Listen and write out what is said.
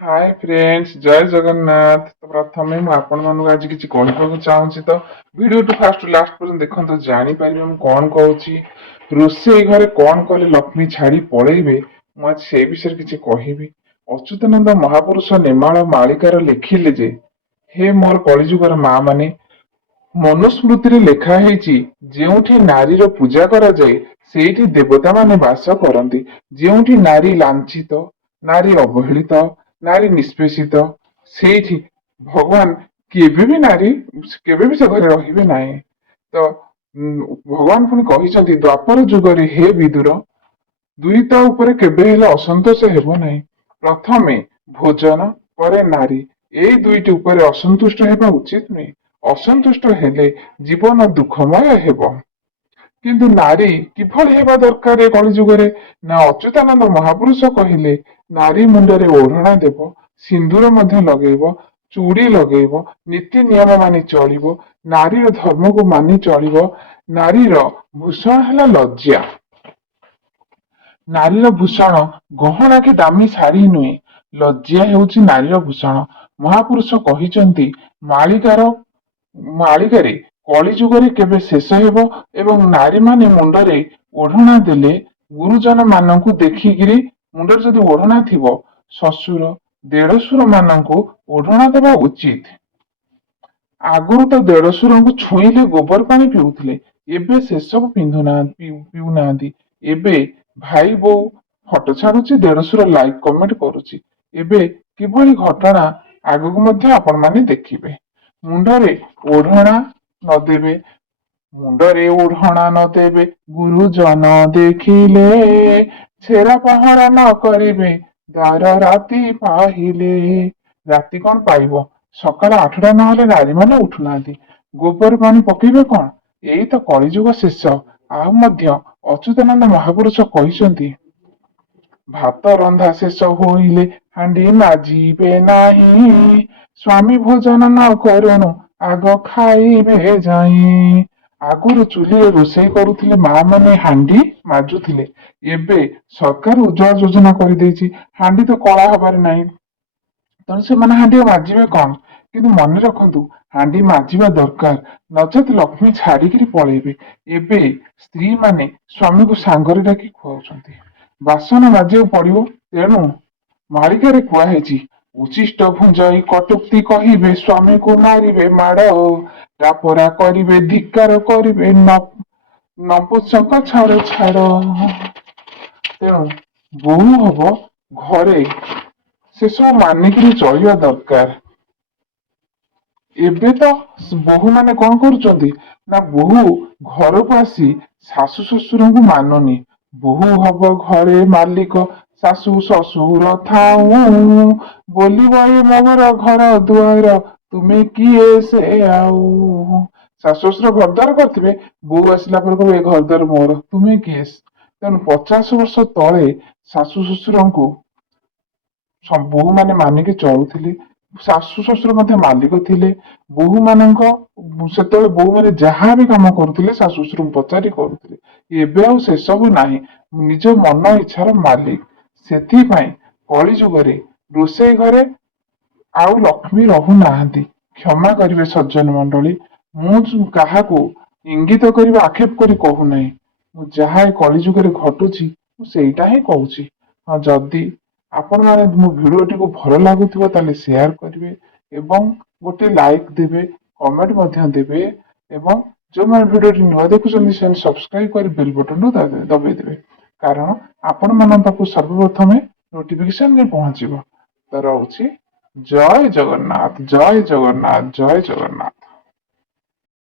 Hi friends, जय जगन्नाथ। तो प्रथमे ମୁଁ ଆପଣମାନଙ୍କୁ ଆଜି କିଛି କହିବାକୁ ଚାହୁଁଛି। ତ ଭିଡିଓ ଫାର୍ଷ୍ଟ ଟୁ ଲାଷ୍ଟ ପର୍ଯ୍ୟନ୍ତ ଦେଖନ୍ତୁ, ଜାଣିପାରିବେ ମୁଁ କଣ କହୁଛି। ରୋଷେଇ ଘରେ କଣ କଲେ ଲକ୍ଷ୍ମୀ ଛାଡି ପଳେଇବେ, ମୁଁ ଆଜି ସେଇ ବିଷୟରେ କିଛି କହିବି। ଅଚ୍ୟୁତାନନ୍ଦ ମହାପୁରୁଷ ନେମାଳ ମାଳିକାର ଲେଖିଲେ ଯେ, ହେ ମୋର କଳିଯୁଗର ମା ମାନେ, ମନୁସ୍ମୃତିରେ ଲେଖା ହେଇଛି, ଯେଉଁଠି ନାରୀର ପୂଜା କରାଯାଏ ସେଇଠି ଦେବତାମାନେ ବାସ କରନ୍ତି। ଯେଉଁଠି ନାରୀ ଲାଞ୍ଛିତ, ନାରୀ ଅବହେଳିତ, ନାରୀ ନିଷ୍ପେଷିତ, ସେଇଠି ଭଗବାନ କେବେ ବି ସେ ଘରେ ରହିବେ ନାହିଁ। ତ ଭଗବାନ ପୁଣି କହିଛନ୍ତି, ଦ୍ୱାପର ଯୁଗରେ ହେ ବିଦୁର, ଦୁଇତା ଉପରେ କେବେ ହେଲେ ଅସନ୍ତୋଷ ହେବ ନାହିଁ। ପ୍ରଥମେ ଭୋଜନ, ପରେ ନାରୀ, ଏଇ ଦୁଇଟି ଉପରେ ଅସନ୍ତୁଷ୍ଟ ହେବା ଉଚିତ ନୁହେଁ। ଅସନ୍ତୁଷ୍ଟ ହେଲେ ଜୀବନ ଦୁଃଖମୟ ହେବ। କିନ୍ତୁ ନାରୀ କିଭଳି ହେବା ଦରକାର ଏ କଳିଯୁଗରେ? ନା, ଅଚ୍ୟୁତାନନ୍ଦ ମହାପୁରୁଷ କହିଲେ, ନାରୀ ମୁଣ୍ଡରେ ଓଢଣା ଦେବ, ସିନ୍ଦୁର ମଧ୍ୟ ଲଗେଇବ, ଚୁଡି ଲଗେଇବ, ନୀତି ନିୟମ ମାନି ଚଳିବ, ନାରୀର ଧର୍ମକୁ ମାନି ଚଳିବ। ନାରୀର ଭୂଷଣ ହେଲା ଲଜ୍ଜା। ନାରୀର ଭୂଷଣ ଗହଣା କି ଦାମୀ ଶାଢୀ ନୁହେଁ, ଲଜ୍ଜା ହେଉଛି ନାରୀର ଭୂଷଣ। ମହାପୁରୁଷ କହିଛନ୍ତି, ମାଳିକାରେ କଳିଯୁଗରେ କେବେ ଶେଷ ହେବ ଏବଂ ନାରୀମାନେ ମୁଣ୍ଡରେ ଓଢଣା ଦେଲେ, ଗୁରୁଜନ ମାନଙ୍କୁ ଦେଖିକିରି ମୁଣ୍ଡରେ ଯଦି ଓଢଣା ଥିବ, ଶ୍ୱଶୁର ଦେଢଶୁର ମାନଙ୍କୁ ଓଢଣା ଦେବା ଉଚିତ। ଆଗରୁ ତ ଦେଢଶୁରଙ୍କୁ ଛୁଇଁଲେ ଗୋବର ପାଣି ପିଉଥିଲେ, ଏବେ ସେସବୁ ପିଉନାହାନ୍ତି। ଏବେ ଭାଇ ବୋଉ ଫଟୋ ଛାଡୁଛି, ଦେଢଶୁର ଲାଇକ୍ କମେଣ୍ଟ କରୁଛି। ଏବେ କିଭଳି ଘଟଣା ଆଗକୁ ମଧ୍ୟ ଆପଣମାନେ ଦେଖିବେ। ମୁଣ୍ଡରେ ଓଢଣା ନଦେବେ, ମୁଣ୍ଡରେ ଓଢଣା ନଦେବେ, ଗୁରୁଜନ ଦେଖିଲେ, ଛେରା ପହଁରା ନ କରିବେ, ଦ୍ୱାର ରାତି ପାହିଲେ। ରାତି କଣ ପାଇବ? ସକାଳ 8ଟା ନହେଲେ ନାରୀମାନେ ଉଠୁନାହାନ୍ତି। ଗୋବର ପାଣି ପକେଇବେ କଣ? ଏଇ ତ କଳିଯୁଗ ଶେଷ। ଆଉ ମଧ୍ୟ ଅଚ୍ୟୁତାନନ୍ଦ ମହାପୁରୁଷ କହିଛନ୍ତି, ଭାତ ରନ୍ଧା ଶେଷ ହୋଇଲେ ହାଣ୍ଡି ମାଜିବେ ନାହିଁ, ସ୍ୱାମୀ ଭୋଜନ ନ କରୁଣୁ ଆଗ ଖାଇବେ ଯାଇ। ଆଗରୁ ଚୁଲିରେ ରୋଷେଇ କରୁଥିଲେ ମା ମାନେ, ହାଣ୍ଡି ମାଜୁଥିଲେ। ଏବେ ସରକାର ଉଜ୍ଜ୍ୱଳା ଯୋଜନା କରିଦେଇଛି, ହାଣ୍ଡି ତ କଳା ହବାର ନାହିଁ। ତେଣୁ ସେମାନେ ହାଣ୍ଡି ମାଜିବେ କଣ? କିନ୍ତୁ ମନେ ରଖନ୍ତୁ, ହାଣ୍ଡି ମାଜିବା ଦରକାର, ନଚେତ ଲକ୍ଷ୍ମୀ ଛାଡିକିରି ପଳେଇବେ। ଏବେ ସ୍ତ୍ରୀ ମାନେ ସ୍ୱାମୀକୁ ସାଙ୍ଗରେ ଡାକି ଖୁଆଉଛନ୍ତି, ବାସନ ମାଜିବାକୁ ପଡିବ। ତେଣୁ ମାଳିକାରେ କୁହାହେଇଛି, ଉଚ୍ଚିଷ୍ଟ ଭୁଞ୍ଜଇ କଟୁକ୍ତି କହିବେ, ସ୍ୱାମୀକୁ ମାରିବେ ମାଡ, ଟାପରା କରିବେ, ଧିକ୍କାର କରିବେ, ନପୁଂସକ ଛାଡ ଛାଡ। ତେଣୁ ବୋହୂ ହବ ଘରେ, ସେସବୁ ମାନିକିରି ଚଳିବା ଦରକାର। ଏବେ ତ ବୋହୂ ମାନେ କଣ କରୁଛନ୍ତି ନା, ବୋହୂ ଘରକୁ ଆସି ଶାଶୁ ଶ୍ୱଶୁରଙ୍କୁ ମାନୁନି। ବୋହୂ ହବ ଘରେ ମାଲିକ, ଶାଶୁ ଶ୍ୱଶୁର ଥାଉ, ବୋଲିବ ଏ ମୋହର ଘର ଦୁଆର, ତୁମେ କିଏ ସେ ଆଉ। ଶାଶୁ ଶ୍ୱଶୁର ଘର ଦ୍ୱାର କରିଥିବେ, ବୋହୂ ଆସିଲା ପରେ କହିବେ, ଏ ଘର ଦ୍ୱାର ମୋର, ତୁମେ କିଏ? ତେଣୁ 50 ବର୍ଷ ତଳେ ଶାଶୁ ଶ୍ୱଶୁରଙ୍କୁ ବୋହୂ ମାନେ ମାନିକି ଚଳୁଥିଲେ, ଶାଶୁ ଶ୍ୱଶୁର ମଧ୍ୟ ମାଲିକ ଥିଲେ। ସେତେବେଳେ ବୋହୂ ମାନେ ଯାହା ବି କାମ କରୁଥିଲେ ଶାଶୁ ଶ୍ୱଶୁରଙ୍କୁ ପଚାରି କରୁଥିଲେ। ଏବେ ଆଉ ସେସବୁ ନାହିଁ, ନିଜ ମନ ଇଚ୍ଛାର ମାଲିକ। ସେଥିପାଇଁ କଳି ଯୁଗରେ ରୋଷେଇ ଘରେ ଆଉ ଲକ୍ଷ୍ମୀ ରହୁନାହାନ୍ତି। କ୍ଷମା କରିବେ ସଜ୍ଜନ ମଣ୍ଡଳୀ, ମୁଁ କାହାକୁ ଇଙ୍ଗିତ କରିବା ଆକ୍ଷେପ କରି କହୁନାହିଁ। ମୁଁ ଯାହା ଏ କଳି ଯୁଗରେ ଘଟୁଛି, ମୁଁ ସେଇଟା ହିଁ କହୁଛି। ହଁ, ଯଦି ଆପଣମାନେ ମୋ ଭିଡିଓଟିକୁ ଭଲ ଲାଗୁଥିବ ତାହେଲେ ସେୟାର କରିବେ ଏବଂ ଗୋଟେ ଲାଇକ୍ ଦେବେ, କମେଣ୍ଟ ମଧ୍ୟ ଦେବେ। ଏବଂ ଯୋଉମାନେ ଭିଡିଓଟି ନୂଆ ଦେଖୁଛନ୍ତି ସେମାନେ ସବସ୍କ୍ରାଇବ କରି ବେଲ ବଟନ ଦବେଇ ଦେବେ, କାରଣ ଆପଣମାନଙ୍କ ପାଖକୁ ସର୍ବପ୍ରଥମେ ନୋଟିଫିକେସନ ପହଞ୍ଚିବ। ତ ରହୁଛି, ଜୟ ଜଗନ୍ନାଥ, ଜୟ ଜଗନ୍ନାଥ, ଜୟ ଜଗନ୍ନାଥ।